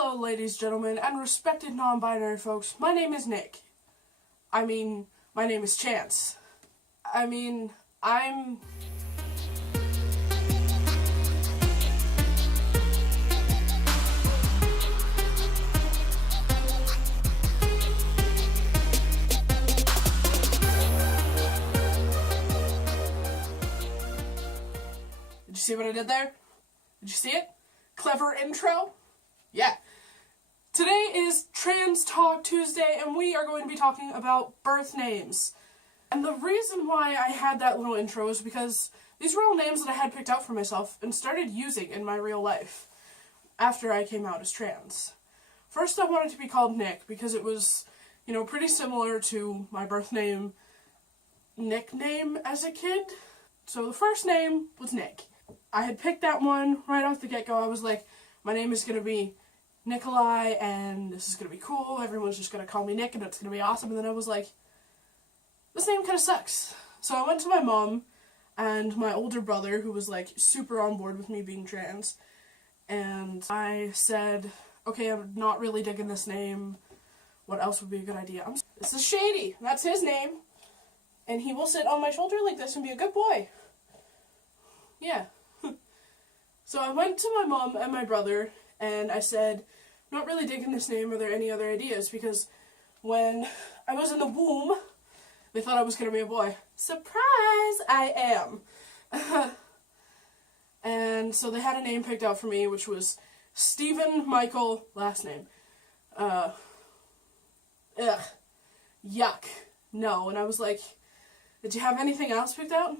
Hello, ladies, gentlemen, and respected non-binary folks. My name is Nick. My name is Chance. I'm... Did you see what I did there? Did you see it? Clever intro? Yeah. Today is Trans Talk Tuesday, and we are going to be talking about birth names. And the reason why I had that little intro is because these were all names that I had picked out for myself and started using in my real life after I came out as trans. First, I wanted to be called Nick because it was, pretty similar to my birth name nickname as a kid. So the first name was Nick. I had picked that one right off the get-go. I was like, my name is going to be Nikolai, and this is going to be cool. Everyone's just going to call me Nick, and it's going to be awesome. And then I was like, this name kind of sucks. So I went to my mom and my older brother, who was, super on board with me being trans. And I said, okay, I'm not really digging this name. What else would be a good idea? This is Shady. That's his name. And he will sit on my shoulder like this and be a good boy. Yeah. So I went to my mom and my brother, and I said, I'm not really digging this name. Are there any other ideas? Because when I was in the womb, they thought I was going to be a boy. Surprise! I am. And so they had a name picked out for me, which was Stephen Michael, last name. Yuck. No. And I was like, did you have anything else picked out?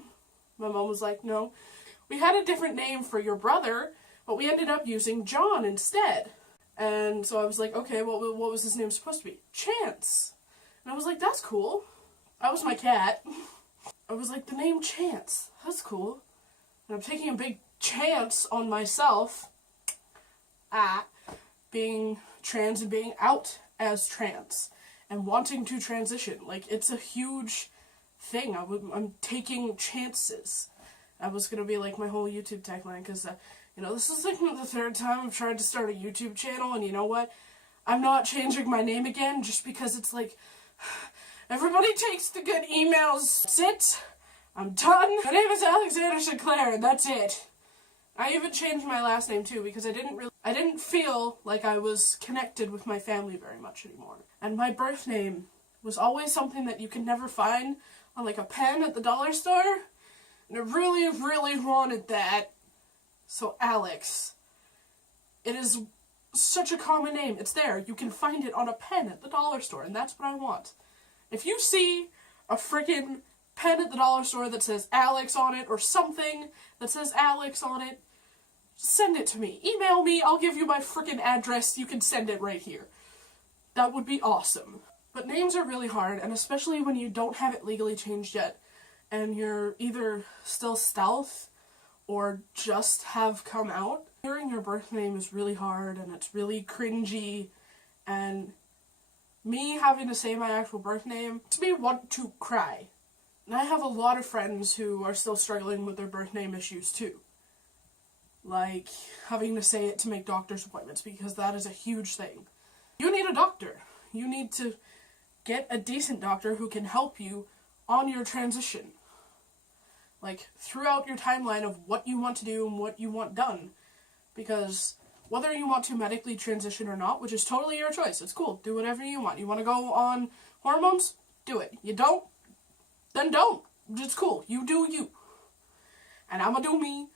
My mom was like, no. We had a different name for your brother, but we ended up using John instead. And so I was like, okay, what was his name supposed to be? Chance. And I was like, that's cool. That was my cat. I was like, the name Chance. That's cool. And I'm taking a big chance on myself being trans and being out as trans and wanting to transition. It's a huge thing. I'm taking chances. That was going to be, my whole YouTube tagline, because, this is, the third time I've tried to start a YouTube channel, and you know what? I'm not changing my name again, just because it's everybody takes the good emails. That's it. I'm done. My name is Alexander Sinclair, and that's it. I even changed my last name, too, because I didn't feel like I was connected with my family very much anymore. And my birth name was always something that you can never find on, a pen at the dollar store. And I really, really wanted that. So Alex. It is such a common name. It's there. You can find it on a pen at the dollar store, and that's what I want. If you see a freaking pen at the dollar store that says Alex on it, or something that says Alex on it, send it to me. Email me. I'll give you my freaking address. You can send it right here. That would be awesome. But names are really hard, and especially when you don't have it legally changed yet, and you're either still stealth or just have come out. Hearing your birth name is really hard, and it's really cringy, and me having to say my actual birth name makes me want to cry. And I have a lot of friends who are still struggling with their birth name issues too. Having to say it to make doctor's appointments, because that is a huge thing. You need a doctor. You need to get a decent doctor who can help you on your transition. Throughout your timeline of what you want to do and what you want done. Because whether you want to medically transition or not, which is totally your choice, it's cool, do whatever you want. You want to go on hormones? Do it. You don't? Then don't. It's cool. You do you. And I'ma do me.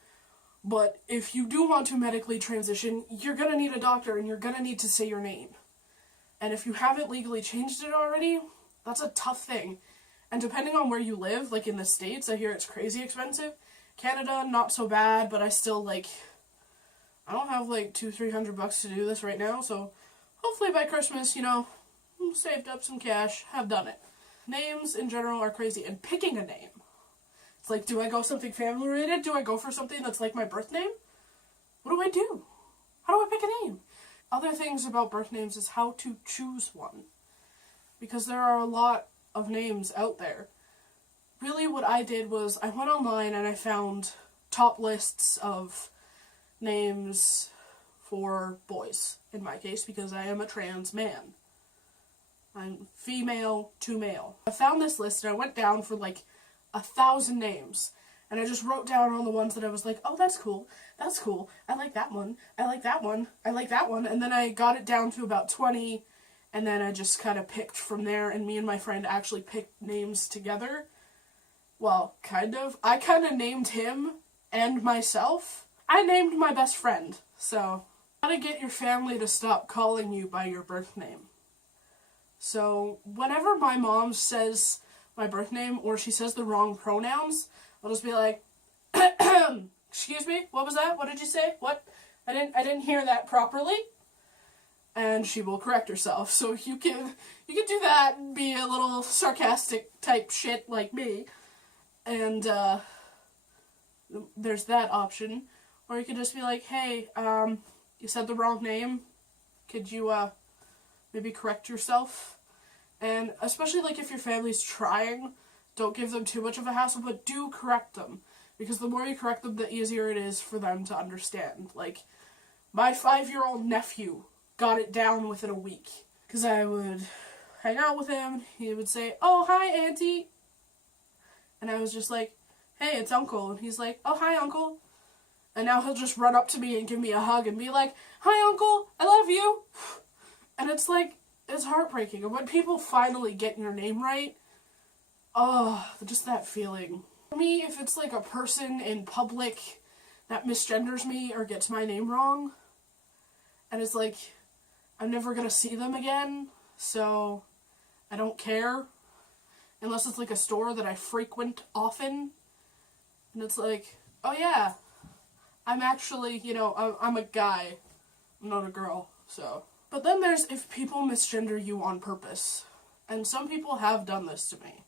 But if you do want to medically transition, you're gonna need a doctor and you're gonna need to say your name. And if you haven't legally changed it already, that's a tough thing. And depending on where you live, in the States, I hear it's crazy expensive. Canada, not so bad, but I still, I don't have, $200-300 to do this right now, so hopefully by Christmas, saved up some cash, have done it. Names, in general, are crazy, and picking a name. It's do I go something family-related? Do I go for something that's my birth name? What do I do? How do I pick a name? Other things about birth names is how to choose one. Because there are a lot of names out there. Really what I did was I went online and I found top lists of names for boys, in my case, because I am a trans man. I'm female to male. I found this list and I went down for like 1,000 names. And I just wrote down all the ones that I was like, oh, that's cool, I like that one, I like that one, I like that one. And then I got it down to about 20, and then I just kind of picked from there, and me and my friend actually picked names together. Well, kind of. I kind of named him and myself. I named my best friend, so. How to get your family to stop calling you by your birth name. So, whenever my mom says my birth name, or she says the wrong pronouns, I'll just be like, excuse me, what was that? What did you say? What? I didn't hear that properly. And she will correct herself. So you can do that and be a little sarcastic type shit like me. And there's that option. Or you could just be like, hey, you said the wrong name. Could you maybe correct yourself? And especially like if your family's trying, don't give them too much of a hassle, but do correct them. Because the more you correct them, the easier it is for them to understand. Like, my 5-year-old nephew got it down within a week. Because I would hang out with him, he would say, oh, hi, Auntie. And I was just like, hey, it's Uncle. And he's like, oh, hi, Uncle. And now he'll just run up to me and give me a hug and be like, hi, Uncle, I love you. And it's like, it's heartbreaking. And when people finally get your name right, oh, just that feeling. For me, if it's like a person in public that misgenders me or gets my name wrong, and it's like, I'm never gonna see them again, so I don't care. Unless it's like a store that I frequent often, and it's like, oh yeah, I'm actually, I'm a guy, I'm not a girl, so. But then there's if people misgender you on purpose, and some people have done this to me.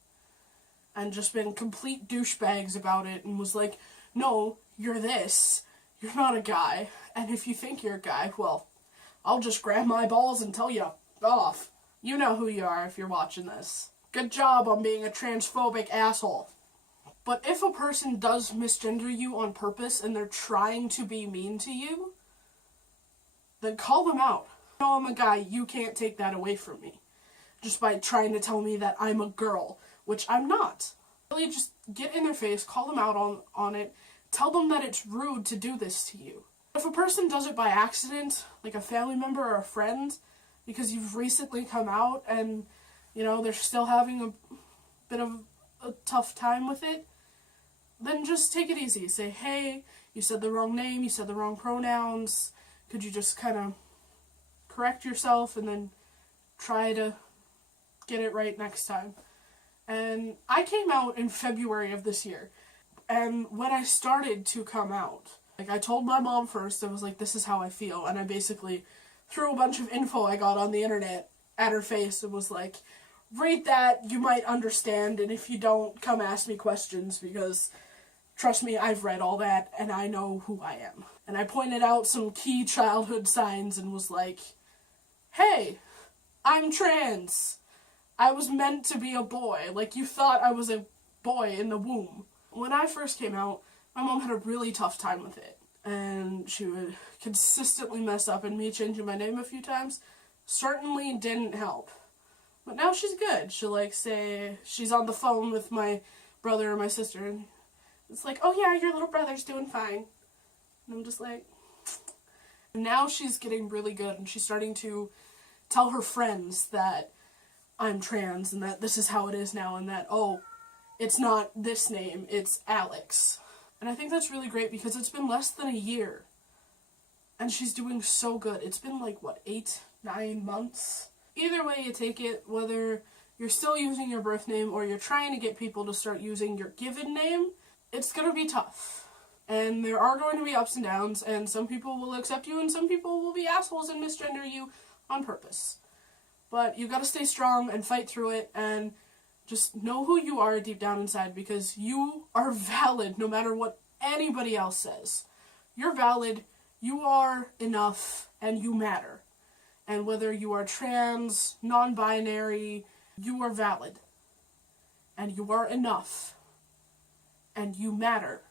And just been complete douchebags about it and was like, no, you're this. You're not a guy. And if you think you're a guy, well, I'll just grab my balls and tell you off. You know who you are if you're watching this. Good job on being a transphobic asshole. But if a person does misgender you on purpose and they're trying to be mean to you, then call them out. No, I'm a guy. You can't take that away from me. Just by trying to tell me that I'm a girl. Which I'm not. Really just get in their face, call them out on it, tell them that it's rude to do this to you. If a person does it by accident, like a family member or a friend, because you've recently come out and, they're still having a bit of a tough time with it, then just take it easy. Say, hey, you said the wrong name, you said the wrong pronouns, could you just kind of correct yourself and then try to get it right next time. And I came out in February of this year. And when I started to come out, like I told my mom first, I was like, this is how I feel. And I basically threw a bunch of info I got on the internet at her face and was like, read that, you might understand. And if you don't, come ask me questions because trust me, I've read all that and I know who I am. And I pointed out some key childhood signs and was like, hey, I'm trans. I was meant to be a boy. Like, you thought I was a boy in the womb. When I first came out, my mom had a really tough time with it. And she would consistently mess up, and me changing my name a few times certainly didn't help. But now she's good. She'll, say she's on the phone with my brother or my sister, and it's like, oh yeah, your little brother's doing fine. And I'm just like... And now she's getting really good, and she's starting to tell her friends that I'm trans and that this is how it is now and that, oh, it's not this name, it's Alex. And I think that's really great because it's been less than a year. And she's doing so good. It's been 8, 9 months? Either way you take it, whether you're still using your birth name or you're trying to get people to start using your given name, it's gonna be tough. And there are going to be ups and downs, and some people will accept you and some people will be assholes and misgender you on purpose. But you gotta stay strong and fight through it and just know who you are deep down inside because you are valid no matter what anybody else says. You're valid, you are enough, and you matter. And whether you are trans, non-binary, you are valid. And you are enough. And you matter.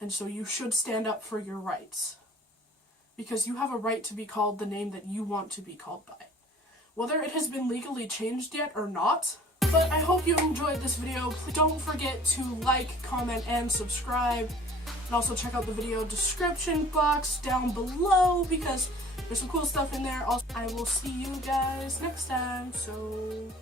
And so you should stand up for your rights. because you have a right to be called the name that you want to be called by. Whether it has been legally changed yet or not. But I hope you enjoyed this video. Please don't forget to like, comment, and subscribe. And also check out the video description box down below because there's some cool stuff in there. Also, I will see you guys next time. So